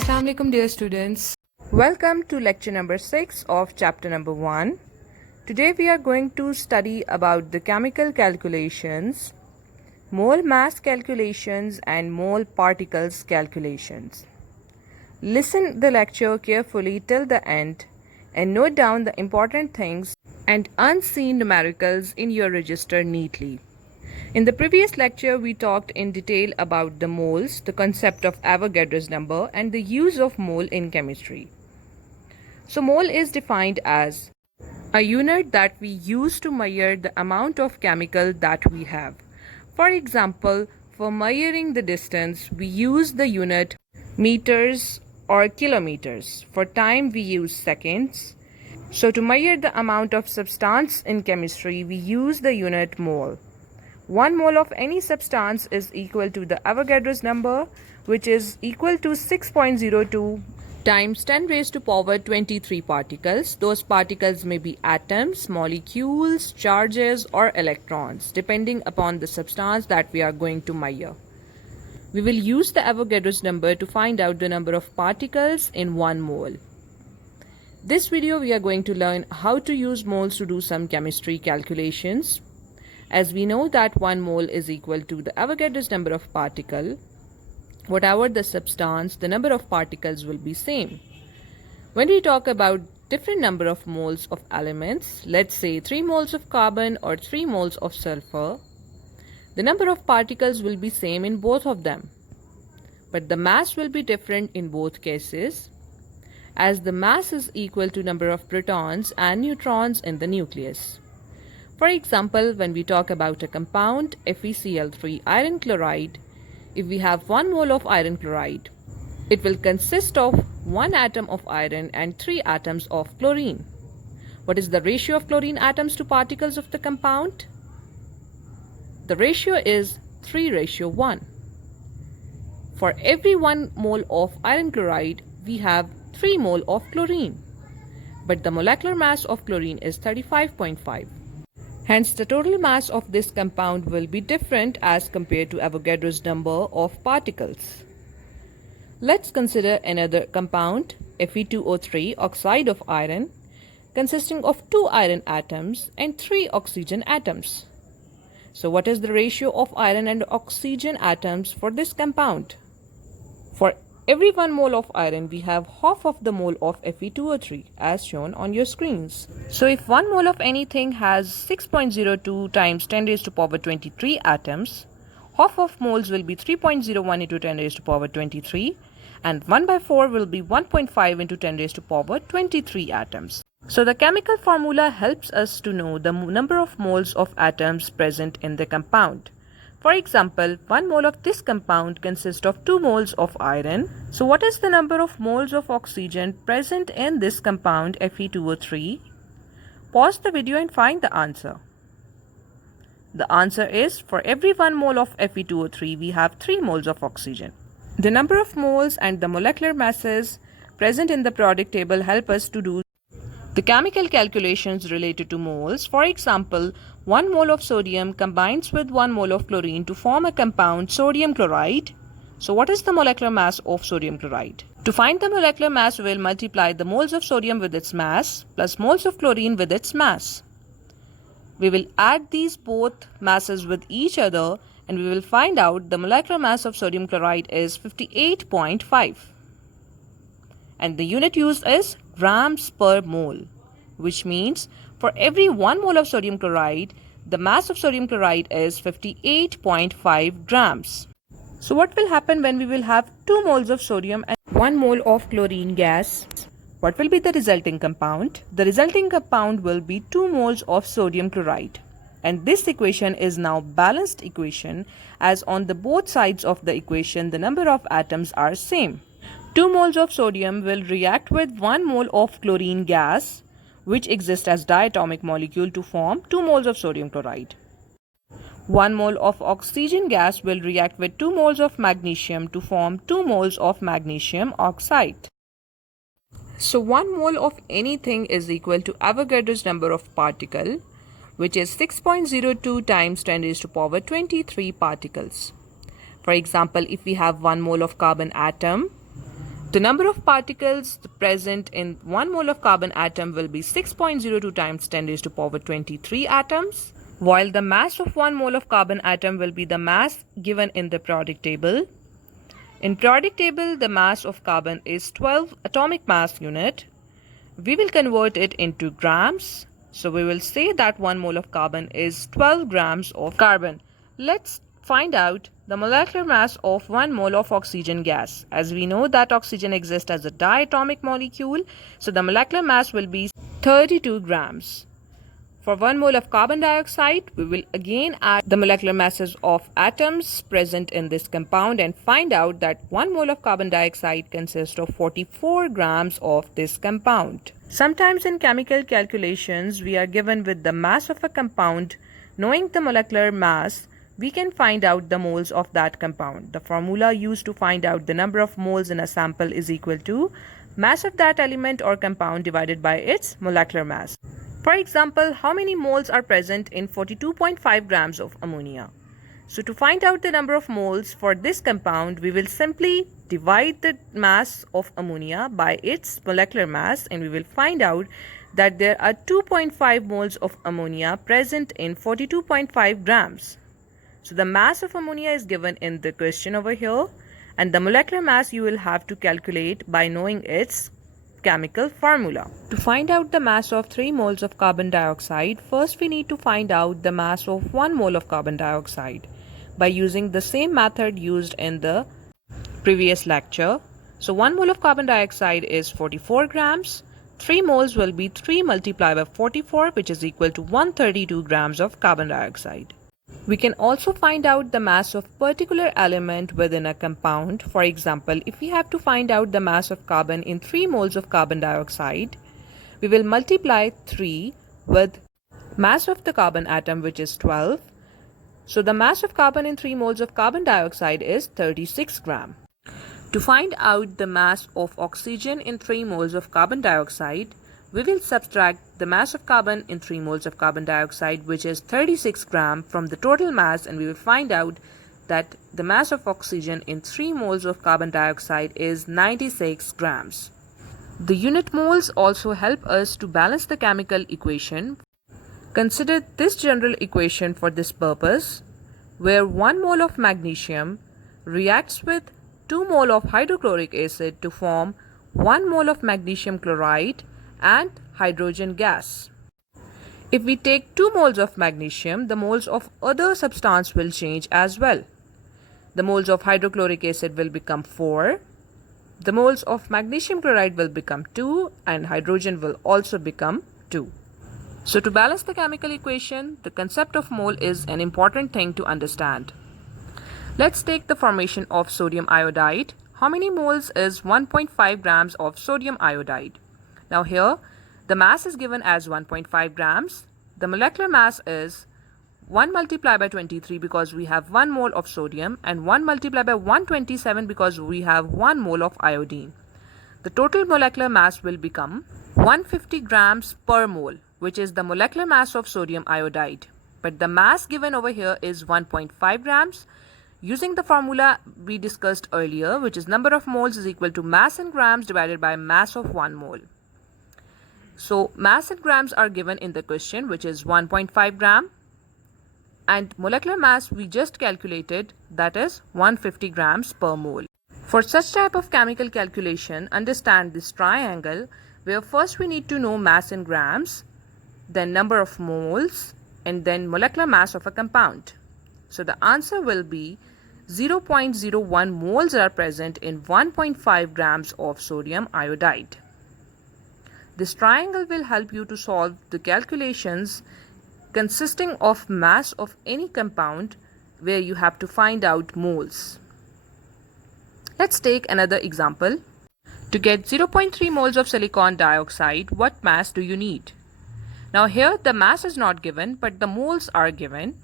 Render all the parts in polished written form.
Assalamu alaikum dear students. Welcome to lecture number 6 of chapter number 1. Today we are going to study about the chemical calculations, mole mass calculations and mole particles calculations. Listen the lecture carefully till the end and note down the important things and unseen numericals in your register neatly. In the previous lecture, we talked in detail about the moles, the concept of Avogadro's number, and the use of mole in chemistry. So, mole is defined as a unit that we use to measure the amount of chemical that we have. For example, for measuring the distance, we use the unit meters or kilometers. For time, we use seconds. So, to measure the amount of substance in chemistry, we use the unit mole. 1 mole of any substance is equal to the Avogadro's number, which is equal to 6.02 times 10 raised to power 23 particles. Those particles may be atoms, molecules, charges, or electrons, depending upon the substance that we are going to measure. We will use the Avogadro's number to find out the number of particles in 1 mole. This video we are going to learn how to use moles to do some chemistry calculations. As we know that 1 mole is equal to the Avogadro's number of particle, whatever the substance, the number of particles will be same. When we talk about different number of moles of elements, let's say 3 moles of carbon or 3 moles of sulfur, the number of particles will be same in both of them. But the mass will be different in both cases, as the mass is equal to number of protons and neutrons in the nucleus. For example, when we talk about a compound FeCl3 iron chloride, if we have 1 mole of iron chloride, it will consist of 1 atom of iron and 3 atoms of chlorine. What is the ratio of chlorine atoms to particles of the compound? The ratio is 3:1. For every 1 mole of iron chloride, we have 3 mole of chlorine. But the molecular mass of chlorine is 35.5. Hence, the total mass of this compound will be different as compared to Avogadro's number of particles. Let's consider another compound, Fe2O3 oxide of iron, consisting of 2 iron atoms and 3 oxygen atoms. So, what is the ratio of iron and oxygen atoms for this compound? For every 1 mole of iron, we have half of the mole of Fe2O3 as shown on your screens. So if 1 mole of anything has 6.02 times 10 raised to power 23 atoms, half of moles will be 3.01 into 10 raised to power 23 and 1/4 will be 1.5 into 10 raised to power 23 atoms. So the chemical formula helps us to know the number of moles of atoms present in the compound. For example, 1 mole of this compound consists of 2 moles of iron. So what is the number of moles of oxygen present in this compound Fe2O3? Pause the video and find the answer. The answer is, for every 1 mole of Fe2O3, we have 3 moles of oxygen. The number of moles and the molecular masses present in the periodic table help us to do the chemical calculations related to moles. For example, 1 mole of sodium combines with 1 mole of chlorine to form a compound sodium chloride. So what is the molecular mass of sodium chloride? To find the molecular mass, we will multiply the moles of sodium with its mass plus moles of chlorine with its mass. We will add these both masses with each other and we will find out the molecular mass of sodium chloride is 58.5. And the unit used is grams per mole, which means for every 1 mole of sodium chloride, the mass of sodium chloride is 58.5 grams. So what will happen when we will have 2 moles of sodium and 1 mole of chlorine gas? What will be the resulting compound? The resulting compound will be 2 moles of sodium chloride. And this equation is now balanced equation, as on the both sides of the equation the number of atoms are same. 2 moles of sodium will react with 1 mole of chlorine gas, which exists as diatomic molecule, to form 2 moles of sodium chloride. 1 mole of oxygen gas will react with 2 moles of magnesium to form 2 moles of magnesium oxide. So 1 mole of anything is equal to Avogadro's number of particle, which is 6.02 times 10 raised to power 23 particles. For example, if we have 1 mole of carbon atom, The number of particles present in 1 mole of carbon atom will be 6.02 times 10 raised to power 23 atoms, while the mass of 1 mole of carbon atom will be the mass given in the periodic table. In periodic table, the mass of carbon is 12 atomic mass unit. We will convert it into grams. So we will say that 1 mole of carbon is 12 grams of carbon. Let's find out the molecular mass of 1 mole of oxygen gas. As we know that oxygen exists as a diatomic molecule, so the molecular mass will be 32 grams. For 1 mole of carbon dioxide, we will again add the molecular masses of atoms present in this compound and find out that 1 mole of carbon dioxide consists of 44 grams of this compound. Sometimes in chemical calculations, we are given with the mass of a compound. Knowing the molecular mass, we can find out the moles of that compound. The formula used to find out the number of moles in a sample is equal to mass of that element or compound divided by its molecular mass. For example, how many moles are present in 42.5 grams of ammonia? So to find out the number of moles for this compound, we will simply divide the mass of ammonia by its molecular mass, and we will find out that there are 2.5 moles of ammonia present in 42.5 grams. So the mass of ammonia is given in the question over here, and the molecular mass you will have to calculate by knowing its chemical formula. To find out the mass of 3 moles of carbon dioxide, first we need to find out the mass of 1 mole of carbon dioxide by using the same method used in the previous lecture. So 1 mole of carbon dioxide is 44 grams. 3 moles will be 3 multiplied by 44, which is equal to 132 grams of carbon dioxide. We can also find out the mass of particular element within a compound. For example, if we have to find out the mass of carbon in 3 moles of carbon dioxide, we will multiply 3 with mass of the carbon atom, which is 12. So the mass of carbon in 3 moles of carbon dioxide is 36 gram. To find out the mass of oxygen in 3 moles of carbon dioxide, we will subtract the mass of carbon in 3 moles of carbon dioxide, which is 36 gram, from the total mass, and we will find out that the mass of oxygen in 3 moles of carbon dioxide is 96 grams. The unit moles also help us to balance the chemical equation. Consider this general equation for this purpose, where 1 mole of magnesium reacts with 2 mole of hydrochloric acid to form 1 mole of magnesium chloride and hydrogen gas. If we take 2 moles of magnesium, the moles of other substance will change as well. The moles of hydrochloric acid will become 4, the moles of magnesium chloride will become 2, and hydrogen will also become 2. So to balance the chemical equation, the concept of mole is an important thing to understand. Let's take the formation of sodium iodide. How many moles is 1.5 grams of sodium iodide? Now here, the mass is given as 1.5 grams. The molecular mass is 1 multiplied by 23 because we have 1 mole of sodium, and 1 multiplied by 127 because we have 1 mole of iodine. The total molecular mass will become 150 grams per mole, which is the molecular mass of sodium iodide. But the mass given over here is 1.5 grams. Using the formula we discussed earlier, which is number of moles is equal to mass in grams divided by mass of 1 mole. So mass in grams are given in the question, which is 1.5 gram, and molecular mass we just calculated, that is 150 grams per mole. For such type of chemical calculation, understand this triangle, where first we need to know mass in grams, then number of moles, and then molecular mass of a compound. So the answer will be 0.01 moles are present in 1.5 grams of sodium iodide. This triangle will help you to solve the calculations consisting of mass of any compound where you have to find out moles. Let's take another example. To get 0.3 moles of silicon dioxide, what mass do you need? Now here the mass is not given, but the moles are given.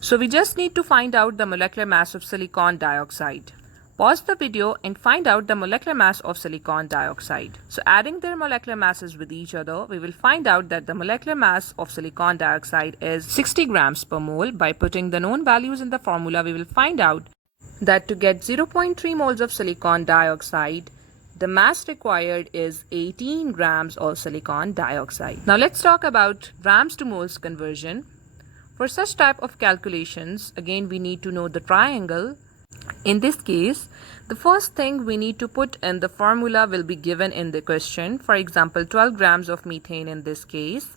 So we just need to find out the molecular mass of silicon dioxide. Pause the video and find out the molecular mass of silicon dioxide. So adding their molecular masses with each other, we will find out that the molecular mass of silicon dioxide is 60 grams per mole. By putting the known values in the formula, we will find out that to get 0.3 moles of silicon dioxide, the mass required is 18 grams of silicon dioxide. Now let's talk about grams to moles conversion. For such type of calculations, again we need to know the triangle. In this case, the first thing we need to put in the formula will be given in the question. For example, 12 grams of methane in this case.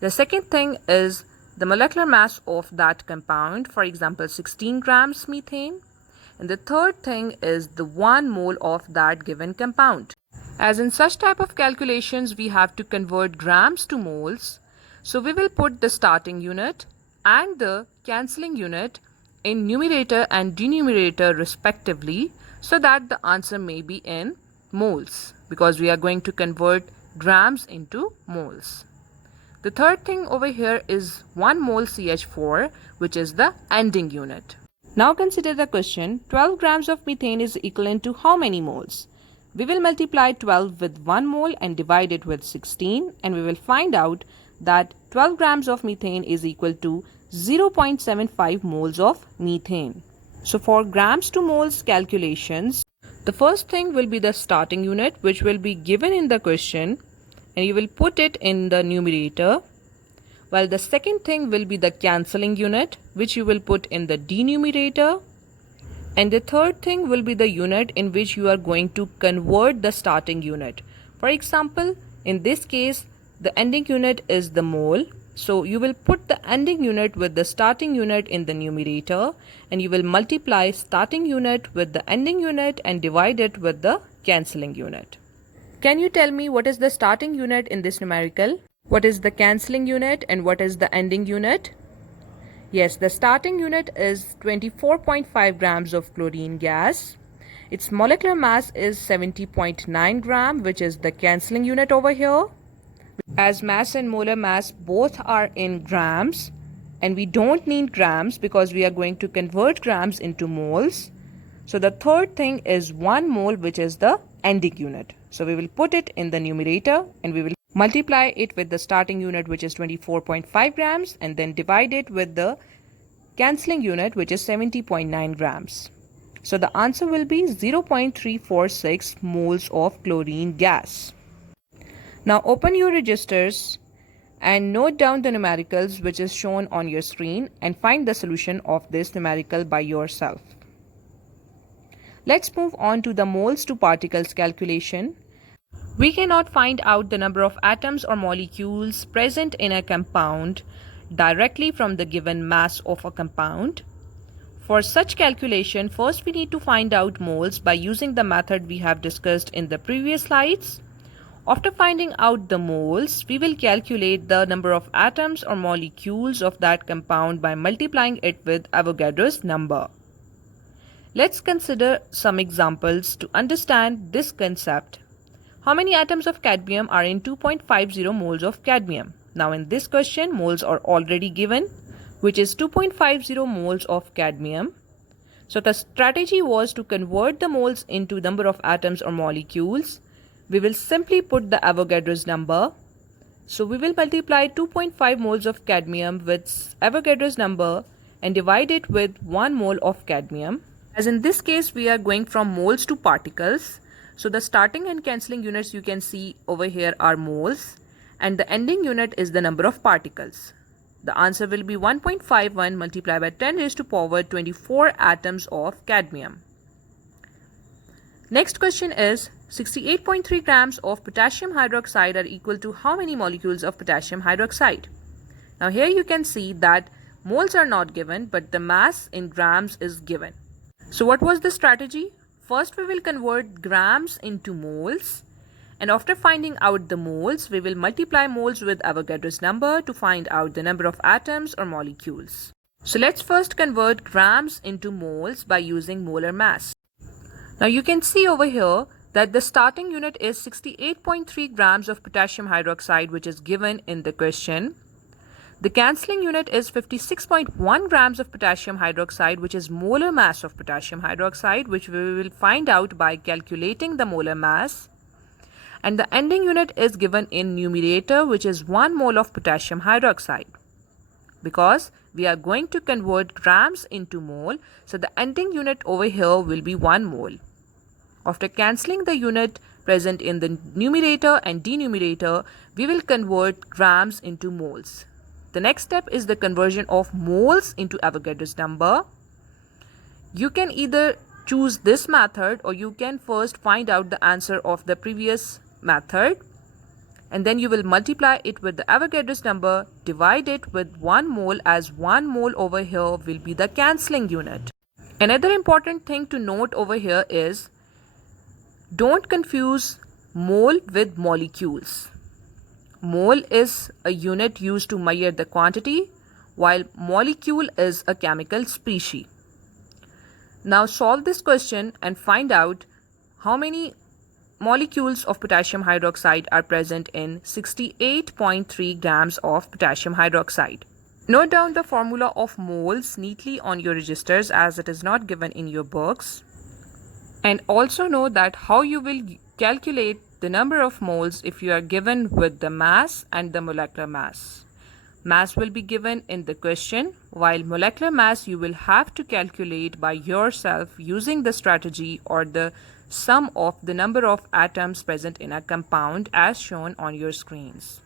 The second thing is the molecular mass of that compound, for example 16 grams methane. And the third thing is the 1 mole of that given compound. As in such type of calculations, we have to convert grams to moles. So we will put the starting unit and the cancelling unit in numerator and denominator respectively, so that the answer may be in moles, because we are going to convert grams into moles. The third thing over here is 1 mole CH4, which is the ending unit. Now consider the question, 12 grams of methane is equivalent to how many moles? We will multiply 12 with 1 mole and divide it with 16, and we will find out that 12 grams of methane is equal to 0.75 moles of methane. So for grams to moles calculations, the first thing will be the starting unit, which will be given in the question, and you will put it in the numerator, while the second thing will be the cancelling unit, which you will put in the denominator, and the third thing will be the unit in which you are going to convert the starting unit. For example, in this case, the ending unit is the mole, so you will put the ending unit with the starting unit in the numerator, and you will multiply starting unit with the ending unit and divide it with the cancelling unit. Can you tell me what is the starting unit in this numerical? What is the cancelling unit and what is the ending unit? Yes, the starting unit is 24.5 grams of chlorine gas. Its molecular mass is 70.9 gram, which is the cancelling unit over here. As mass and molar mass both are in grams, and we don't need grams because we are going to convert grams into moles. So the third thing is 1 mole, which is the ending unit. So we will put it in the numerator and we will multiply it with the starting unit, which is 24.5 grams, and then divide it with the cancelling unit, which is 70.9 grams. So the answer will be 0.346 moles of chlorine gas. Now open your registers and note down the numericals which is shown on your screen and find the solution of this numerical by yourself. Let's move on to the moles to particles calculation. We cannot find out the number of atoms or molecules present in a compound directly from the given mass of a compound. For such calculation, first we need to find out moles by using the method we have discussed in the previous slides. After finding out the moles, we will calculate the number of atoms or molecules of that compound by multiplying it with Avogadro's number. Let's consider some examples to understand this concept. How many atoms of cadmium are in 2.50 moles of cadmium? Now in this question, moles are already given, which is 2.50 moles of cadmium. So the strategy was to convert the moles into number of atoms or molecules. We will simply put the Avogadro's number. So we will multiply 2.5 moles of cadmium with Avogadro's number and divide it with 1 mole of cadmium. As in this case, we are going from moles to particles. So the starting and cancelling units you can see over here are moles, and the ending unit is the number of particles. The answer will be 1.51 multiplied by 10 raised to power 24 atoms of cadmium. Next question is 68.3 grams of potassium hydroxide are equal to how many molecules of potassium hydroxide? Now here you can see that moles are not given, but the mass in grams is given. So what was the strategy? First we will convert grams into moles, and after finding out the moles, we will multiply moles with Avogadro's number to find out the number of atoms or molecules. So let's first convert grams into moles by using molar mass. Now you can see over here that the starting unit is 68.3 grams of potassium hydroxide, which is given in the question. The cancelling unit is 56.1 grams of potassium hydroxide, which is molar mass of potassium hydroxide, which we will find out by calculating the molar mass. And the ending unit is given in numerator, which is 1 mole of potassium hydroxide. Because we are going to convert grams into mole, so the ending unit over here will be 1 mole. After cancelling the unit present in the numerator and denominator, we will convert grams into moles. The next step is the conversion of moles into Avogadro's number. You can either choose this method or you can first find out the answer of the previous method, and then you will multiply it with the Avogadro's number, divide it with 1 mole, as 1 mole over here will be the cancelling unit. Another important thing to note over here is don't confuse mole with molecules. Mole is a unit used to measure the quantity, while molecule is a chemical species. Now solve this question and find out how many molecules of potassium hydroxide are present in 68.3 grams of potassium hydroxide. Note down the formula of moles neatly on your registers as it is not given in your books. And also know that how you will calculate the number of moles if you are given with the mass and the molecular mass. Mass will be given in the question, while molecular mass you will have to calculate by yourself using the strategy or the sum of the number of atoms present in a compound as shown on your screens.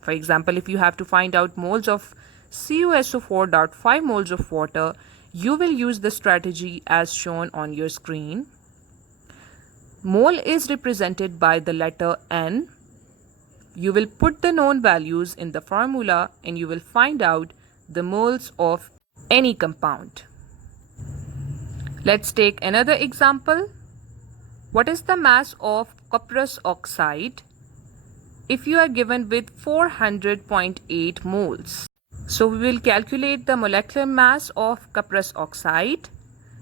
For example, if you have to find out moles of CuSO4 5 moles of water, you will use the strategy as shown on your screen. Mole is represented by the letter N. You will put the known values in the formula and you will find out the moles of any compound. Let's take another example. What is the mass of cuprous oxide if you are given with 400.8 moles? So we will calculate the molecular mass of cuprous oxide.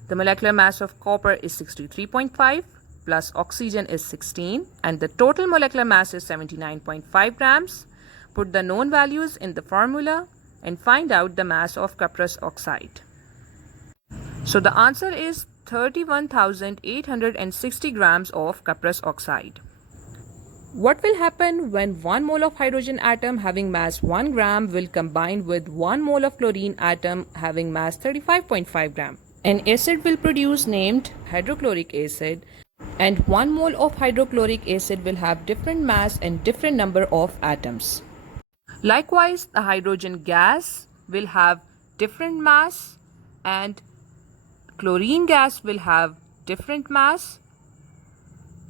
The molecular mass of copper is 63.5 plus oxygen is 16 and the total molecular mass is 79.5 grams. Put the known values in the formula and find out the mass of cuprous oxide. So the answer is 31,860 grams of cuprous oxide. What will happen when 1 mole of hydrogen atom having mass 1 gram will combine with 1 mole of chlorine atom having mass 35.5 gram? An acid will produce named hydrochloric acid, and 1 mole of hydrochloric acid will have different mass and different number of atoms. Likewise, the hydrogen gas will have different mass and chlorine gas will have different mass,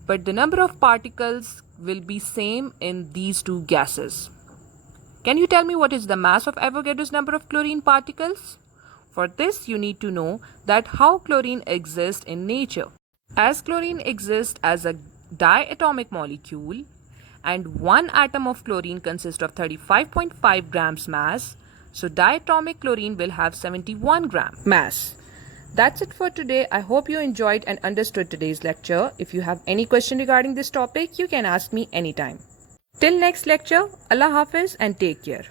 but the number of particles will be same in these two gases. Can you tell me what is the mass of Avogadro's number of chlorine particles? For this, you need to know that how chlorine exists in nature. As chlorine exists as a diatomic molecule and one atom of chlorine consists of 35.5 grams mass, so diatomic chlorine will have 71 gram mass. That's it for today. I hope you enjoyed and understood today's lecture. If you have any question regarding this topic, you can ask me anytime. Till next lecture, Allah Hafiz and take care.